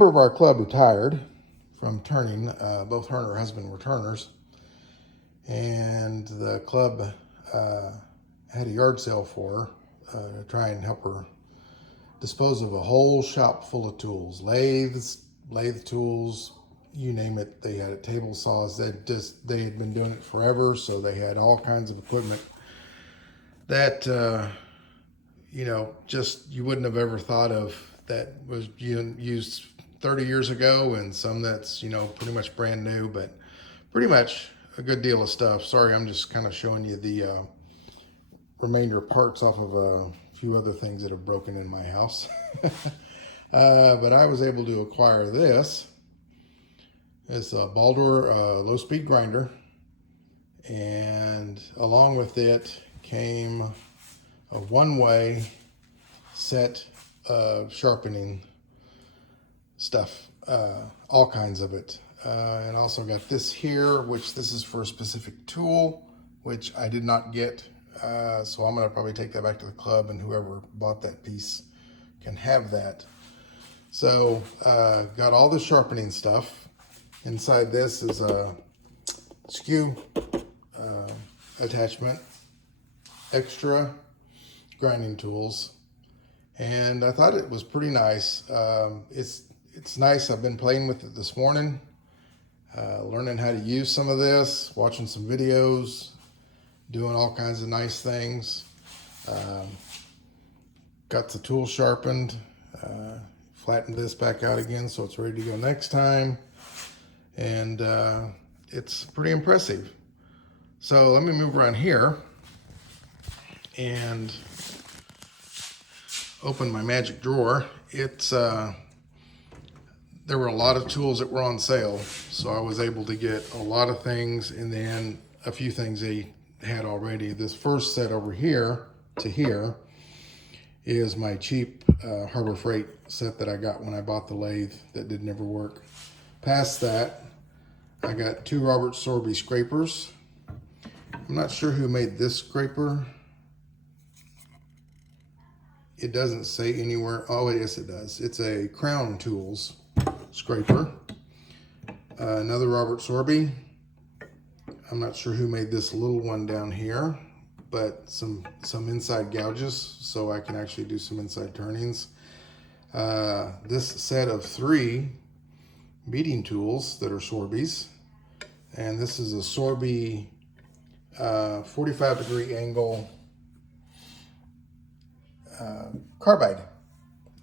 member of our club retired from turning. Both her and her husband were turners. And the club had a yard sale for her to try and help her dispose of a whole shop full of tools, lathe tools, you name it. They had table saws. They had been doing it forever, so they had all kinds of equipment that just you wouldn't have ever thought of, that was used 30 years ago, and some that's pretty much brand new, but pretty much a good deal of stuff. Sorry, I'm just kind of showing you the remainder parts off of a few other things that have broken in my house. But I was able to acquire this. It's a Baldur low-speed grinder, and along with it came a one-way set of sharpening stuff, all kinds of it. And also got this here, which this is for a specific tool, which I did not get. So I'm gonna probably take that back to the club, and whoever bought that piece can have that. So got all the sharpening stuff. Inside this is a skew attachment, extra grinding tools, and I thought it was pretty nice. It's nice. I've been playing with it this morning, learning how to use some of this, watching some videos, doing all kinds of nice things. Got the tool sharpened, flattened this back out again so it's ready to go next time, and it's pretty impressive. So let me move around here and open my magic drawer. There were a lot of tools that were on sale, so I was able to get a lot of things, and then a few things they had already. This first set over here to here is my cheap Harbor Freight set that I got when I bought the lathe that did never work. Past that, I got 2 Robert Sorby scrapers. I'm not sure who made this scraper. It doesn't say anywhere. Oh, yes, it does. It's a Crown Tools scraper. Another Robert Sorby. I'm not sure who made this little one down here, but some inside gouges, so I can actually do some inside turnings. This set of 3 beading tools that are Sorbys, and this is a Sorby 45-degree angle carbide.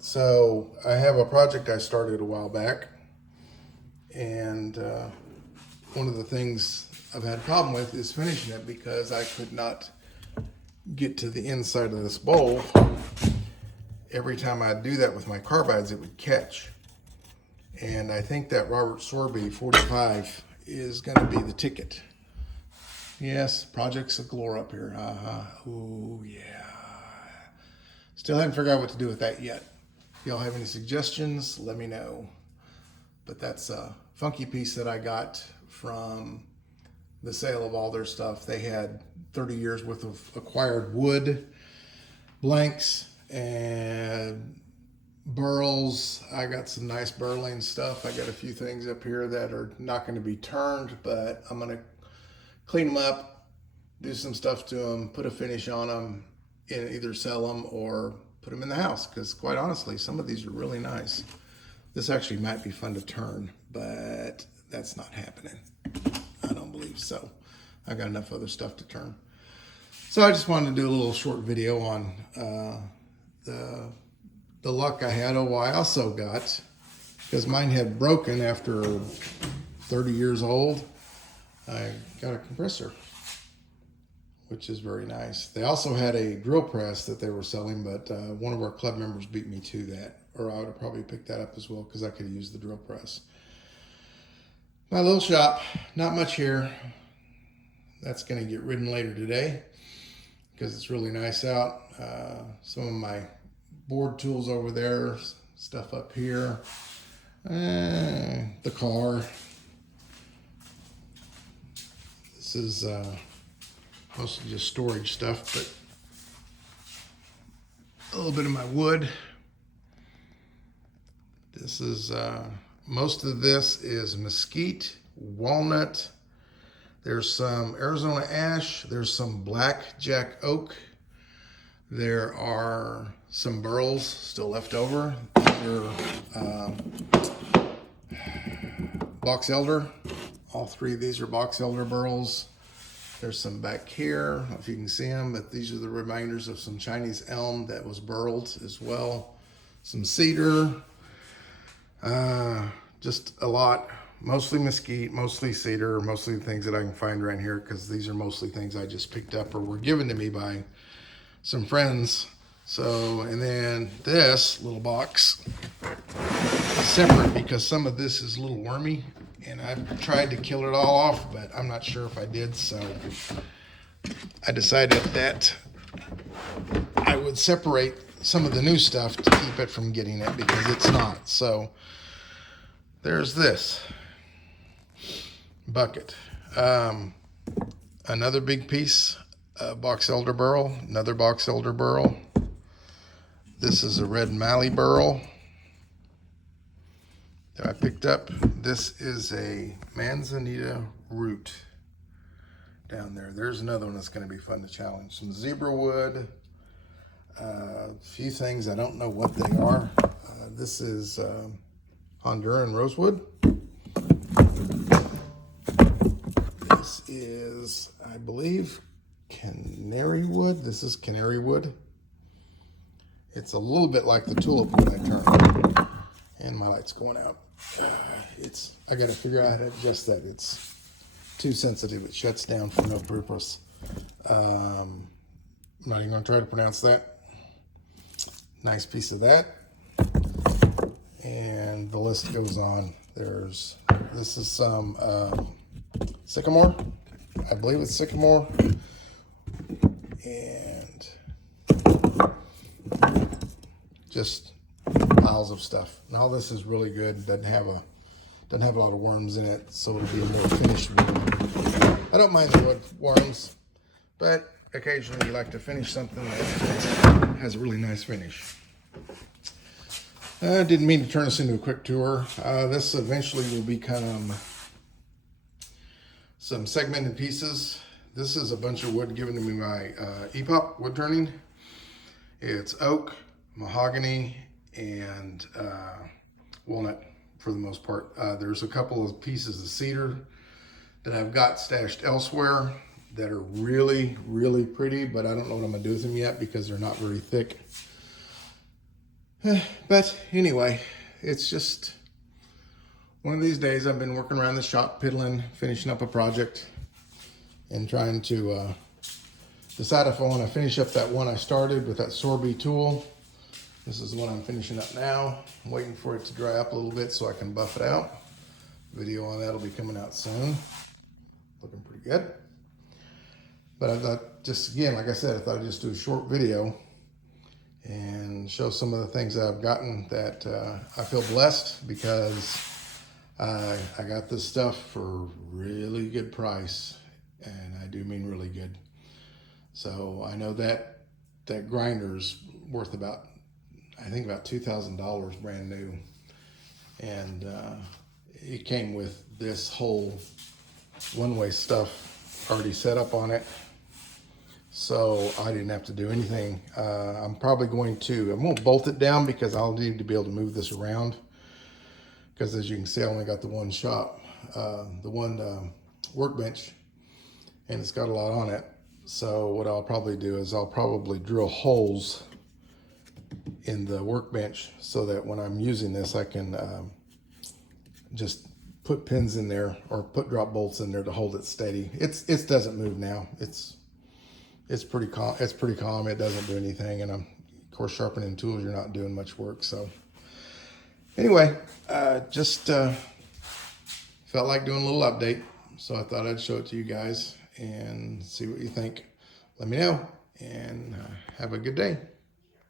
So I have a project I started a while back, and one of the things I've had a problem with is finishing it, because I could not get to the inside of this bowl. Every time I do that with my carbides, it would catch. And I think that Robert Sorby 45 is going to be the ticket. Yes, projects galore up here. Oh yeah. Still haven't figured out what to do with that yet. If y'all have any suggestions, let me know. But that's a funky piece that I got from the sale of all their stuff. They had 30 years worth of acquired wood, blanks, and burls. I got some nice burling stuff. I got a few things up here that are not going to be turned, but I'm going to clean them up, do some stuff to them, put a finish on them, and either sell them or put them in the house, because quite honestly, some of these are really nice. This actually might be fun to turn, but that's not happening. I don't believe so. I got enough other stuff to turn. So I just wanted to do a little short video on the luck I had. Oh, I also got, because mine had broken after 30 years old, I got a compressor, which is very nice. They also had a drill press that they were selling, but one of our club members beat me to that, or I would have probably picked that up as well, because I could have used the drill press. My little shop, not much here. That's going to get ridden later today, because it's really nice out. Some of my board tools over there, stuff up here, the car. This is mostly just storage stuff, but a little bit of my wood. This is, most of this is mesquite, walnut. There's some Arizona ash. There's some blackjack oak. There are some burls still left over. These are box elder. All three of these are box elder burls. There's some back here. I don't know if you can see them, but these are the reminders of some Chinese elm that was burled as well. Some cedar. Just a lot. Mostly mesquite, mostly cedar, mostly things that I can find around here, because these are mostly things I just picked up or were given to me by some friends. So, and then this little box is separate because some of this is a little wormy, and I've tried to kill it all off, but I'm not sure if I did. So I decided that I would separate some of the new stuff to keep it from getting it, because it's not. So there's this bucket. Another big piece of box elder burl, another box elder burl. This is a red mallee burl that I picked up. This is a manzanita root down there. There's another one that's going to be fun to challenge. Some zebra wood, a few things I don't know what they are. This is Honduran rosewood. This is, I believe, canary wood. This is canary wood. It's a little bit like the tulip when I turn, and my light's going out. I got to figure out how to adjust that. It's too sensitive. It shuts down for no purpose. I'm not even going to try to pronounce that. Nice piece of that. And the list goes on. This is some sycamore. I believe it's sycamore. And just piles of stuff. And all this is really good. Doesn't have a lot of worms in it, so it'll be a more finished wood. I don't mind the wood worms, but occasionally you like to finish something that has a really nice finish. I didn't mean to turn this into a quick tour. This eventually will become some segmented pieces. This is a bunch of wood given to me by EPOP Wood Turning. It's oak, mahogany, and walnut for the most part. There's a couple of pieces of cedar that I've got stashed elsewhere that are really, really pretty, but I don't know what I'm gonna do with them yet because they're not very thick. But anyway, it's just one of these days. I've been working around the shop, piddling, finishing up a project, and trying to decide if I want to finish up that one I started with that Sorby tool. This is the one I'm finishing up now. I'm waiting for it to dry up a little bit so I can buff it out. Video on that will be coming out soon. Looking pretty good. But I thought, just again, like I said, I thought I'd just do a short video and show some of the things that I've gotten that I feel blessed, because I got this stuff for really good price, and I do mean really good. So I know that grinder's worth about, I think about $2,000 brand new, and it came with this whole one-way stuff already set up on it. So I didn't have to do anything. I'm probably I won't bolt it down because I'll need to be able to move this around. Because as you can see, I only got the one workbench, and it's got a lot on it. So what I'll probably do is I'll probably drill holes in the workbench so that when I'm using this, I can just put pins in there or put drop bolts in there to hold it steady. It doesn't move now. It's pretty calm. It's pretty calm. It doesn't do anything, and of course, sharpening tools, you're not doing much work. So anyway, just felt like doing a little update, so I thought I'd show it to you guys and see what you think. Let me know, and have a good day.